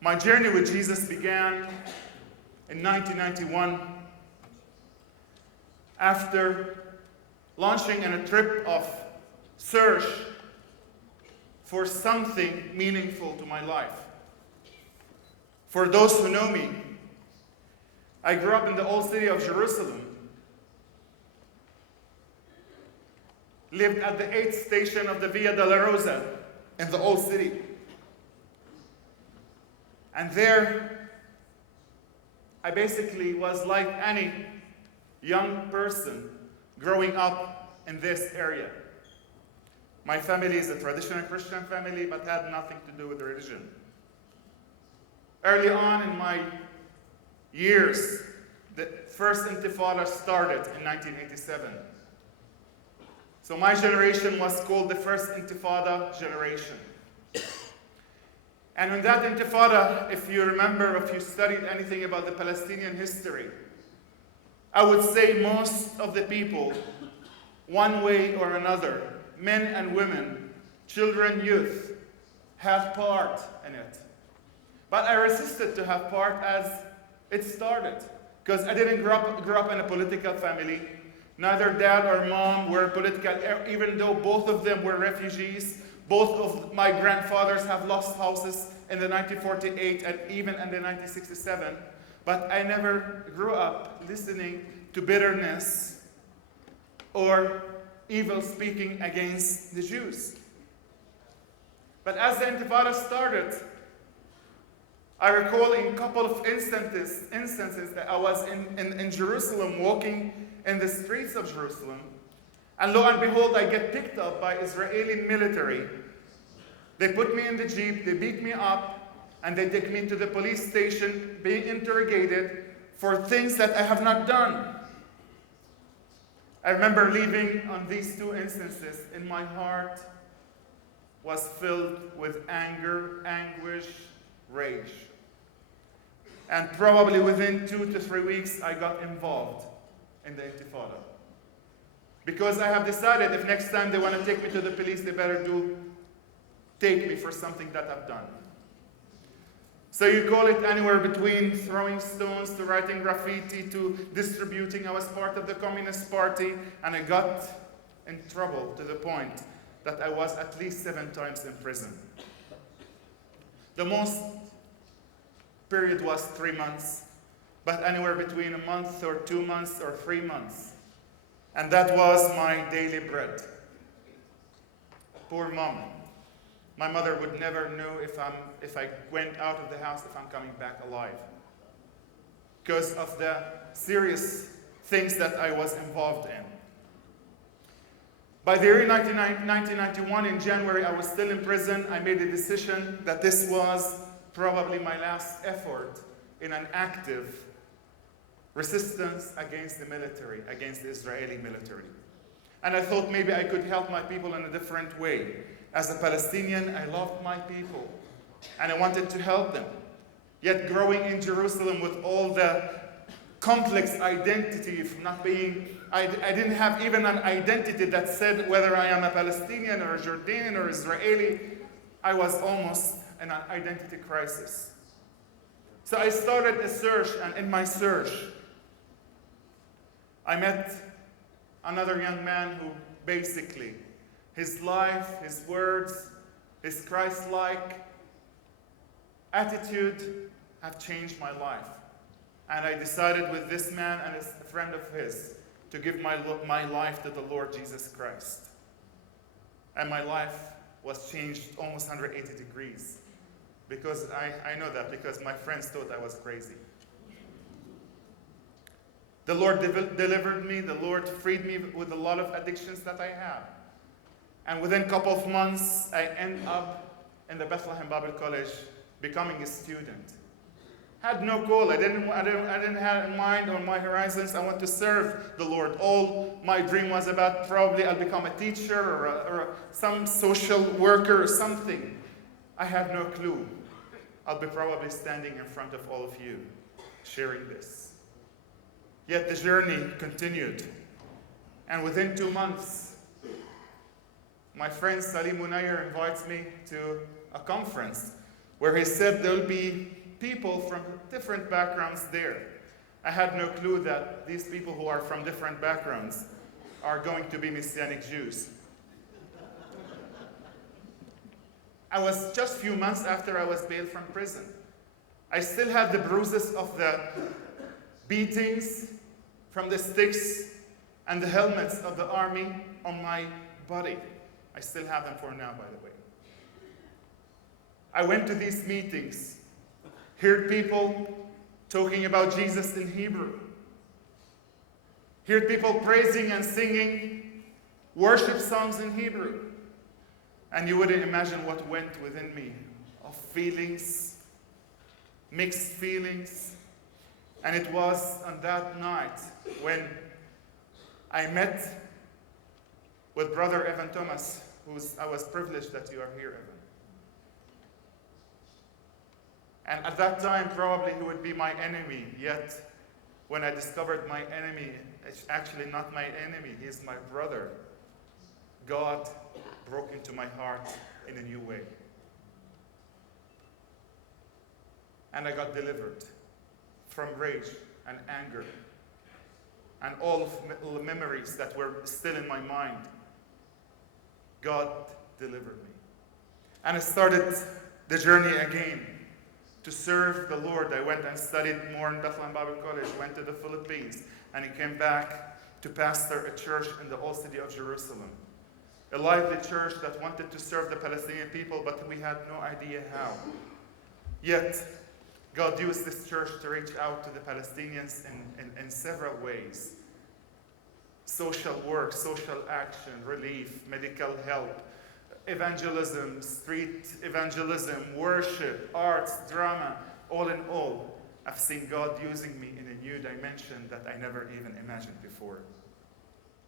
My journey with Jesus began in 1991 after launching in a trip of search for something meaningful to my life. For those who know me, I grew up in the old city of Jerusalem, lived at the 8th station of the Via Dolorosa in the old city. And there, I basically was like any young person growing up in this area. My family is a traditional Christian family, but had nothing to do with religion. Early on in my years, the first Intifada started in 1987. So my generation was called the first Intifada generation. And in that Intifada, if you remember, if you studied anything about the Palestinian history, I would say most of the people, one way or another, men and women, children, youth, had part in it. But I resisted to have part as it started, because I didn't grow up in a political family. Neither dad or mom were political, even though both of them were refugees. Both of my grandfathers have lost houses in the 1948 and even in the 1967. But I never grew up listening to bitterness or evil speaking against the Jews. But as the Intifada started, I recall in a couple of instances that I was in Jerusalem, walking in the streets of Jerusalem, and lo and behold, I get picked up by Israeli military. They put me in the jeep, they beat me up, and they take me to the police station, being interrogated for things that I have not done. I remember leaving on these two instances, and my heart was filled with anger, anguish, rage. And probably within 2 to 3 weeks, I got involved in the Intifada. Because I have decided if next time they want to take me to the police, they better take me for something that I've done. So you call it anywhere between throwing stones to writing graffiti to distributing. I was part of the Communist Party, and I got in trouble to the point that I was at least 7 times in prison. The most period was 3 months, but anywhere between a month or 2 months or 3 months. And that was my daily bread. Poor mom. My mother would never know if I went out of the house, if I'm coming back alive, because of the serious things that I was involved in. By the year 1991, in January, I was still in prison. I made a decision that this was probably my last effort in an active resistance against the military, against the Israeli military. And I thought maybe I could help my people in a different way. As a Palestinian, I loved my people, and I wanted to help them. Yet growing in Jerusalem with all the complex identity of not being, I didn't have even an identity that said whether I am a Palestinian or a Jordanian or Israeli. I was almost in an identity crisis. So I started a search, and in my search, I met another young man who basically, his life, his words, his Christ-like attitude have changed my life. And I decided with this man and a friend of his to give my life to the Lord Jesus Christ. And my life was changed almost 180 degrees. Because I know that because my friends thought I was crazy. The Lord delivered me. The Lord freed me with a lot of addictions that I had. And within a couple of months, I end up in the Bethlehem Bible College becoming a student. Had no goal. I didn't have in mind on my horizons. I want to serve the Lord. All my dream was about probably I'll become a teacher or some social worker or something. I have no clue. I'll be probably standing in front of all of you, sharing this. Yet the journey continued. And within 2 months, my friend Salim Munayer invites me to a conference where he said there'll be people from different backgrounds there. I had no clue that these people who are from different backgrounds are going to be Messianic Jews. I was just a few months after I was bailed from prison. I still had the bruises of the beatings from the sticks and the helmets of the army on my body. I still have them for now, by the way. I went to these meetings, heard people talking about Jesus in Hebrew, heard people praising and singing worship songs in Hebrew. And you wouldn't imagine what went within me of feelings, mixed feelings. And it was on that night when I met with Brother Evan Thomas, I was privileged that you are here, Evan. And at that time, probably he would be my enemy. Yet, when I discovered my enemy, it's actually not my enemy, he's my brother. God broke into my heart in a new way. And I got delivered from rage and anger and all of the memories that were still in my mind. God delivered me. And I started the journey again to serve the Lord. I went and studied more in Bethlehem Bible College, went to the Philippines, and I came back to pastor a church in the old city of Jerusalem. A lively church that wanted to serve the Palestinian people, but we had no idea how. Yet, God used this church to reach out to the Palestinians in several ways. Social work, social action, relief, medical help, evangelism, street evangelism, worship, arts, drama, all in all, I've seen God using me in a new dimension that I never even imagined before.